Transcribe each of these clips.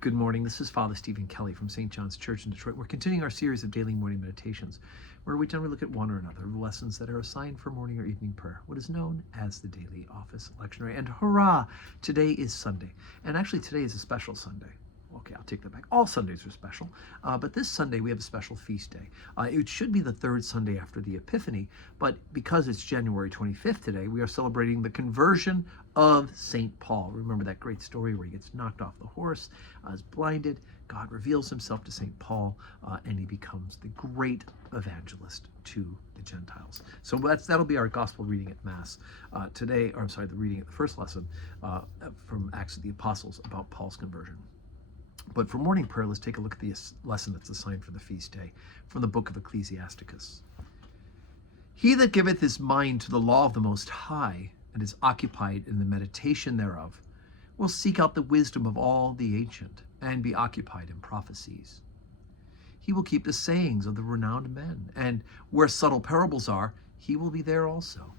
Good morning. This is Father Stephen Kelly from St. John's Church in Detroit. We're continuing our series of daily morning meditations, where we generally look at one or another of the lessons that are assigned for morning or evening prayer, what is known as the daily office lectionary. And hurrah! Today is Sunday. And actually, today is a special Sunday. Okay, I'll take that back. All Sundays are special, but this Sunday we have a special feast day. It should be the third Sunday after the Epiphany, but because it's January 25th today, we are celebrating the conversion of St. Paul. Remember that great story where he gets knocked off the horse, is blinded, God reveals himself to St. Paul, and he becomes the great evangelist to the Gentiles. So that'll be our gospel reading at Mass today, or I'm sorry, the reading at the first lesson from Acts of the Apostles about Paul's conversion. But for morning prayer, let's take a look at the lesson that's assigned for the feast day from the book of Ecclesiasticus. He that giveth his mind to the law of the Most High and is occupied in the meditation thereof will seek out the wisdom of all the ancient and be occupied in prophecies. He will keep the sayings of the renowned men, and where subtle parables are, he will be there also.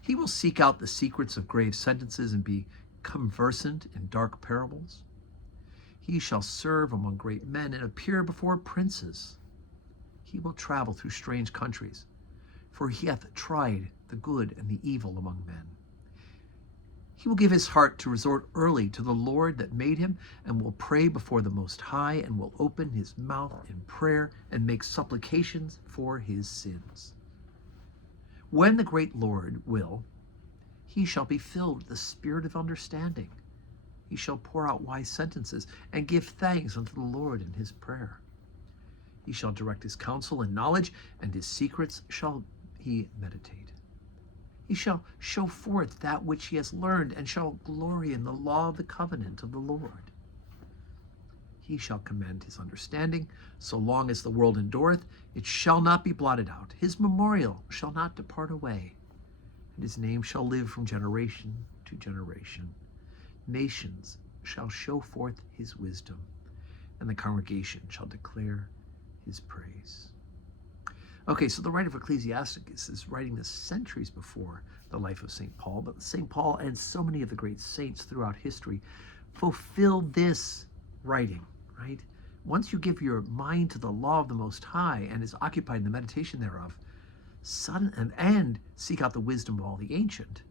He will seek out the secrets of grave sentences and be conversant in dark parables. He shall serve among great men and appear before princes. He will travel through strange countries, for he hath tried the good and the evil among men. He will give his heart to resort early to the Lord that made him, and will pray before the Most High, and will open his mouth in prayer and make supplications for his sins. When the great Lord will, he shall be filled with the spirit of understanding. He shall pour out wise sentences and give thanks unto the Lord in his prayer. He shall direct his counsel in knowledge, and his secrets shall he meditate. He shall show forth that which he has learned, and shall glory in the law of the covenant of the Lord. He shall commend his understanding, so long as the world endureth, it shall not be blotted out. His memorial shall not depart away, and his name shall live from generation to generation. Nations shall show forth his wisdom, and the congregation shall declare his praise. Okay, so the writer of Ecclesiasticus is writing this centuries before the life of St. Paul, but St. Paul and so many of the great saints throughout history fulfilled this writing, right? Once you give your mind to the law of the Most High and is occupied in the meditation thereof, and seek out the wisdom of all the ancient,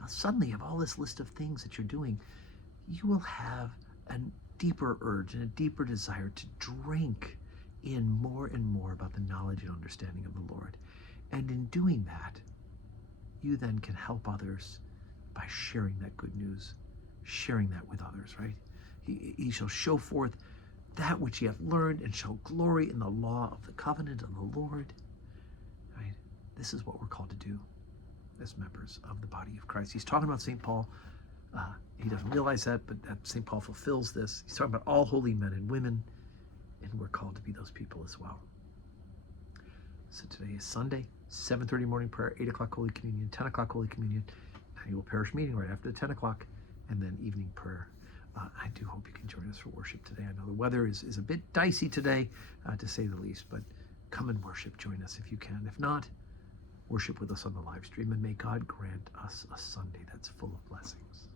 now suddenly you have all this list of things that you're doing. You will have a deeper urge and a deeper desire to drink in more and more about the knowledge and understanding of the Lord. And in doing that, you then can help others by sharing that good news, sharing that with others, right? He shall show forth that which he hath learned and shall glory in the law of the covenant of the Lord, right? This is what we're called to do as members of the body of Christ. He's talking about St. Paul. He doesn't realize that, but St. Paul fulfills this. He's talking about all holy men and women, and we're called to be those people as well. So today is Sunday, 7:30 morning prayer, 8 o'clock Holy Communion, 10 o'clock Holy Communion, annual parish meeting right after the 10 o'clock, and then evening prayer. I do hope you can join us for worship today. I know the weather is a bit dicey today, to say the least, but come and worship. Join us if you can. If not, worship with us on the live stream, and may God grant us a Sunday that's full of blessings.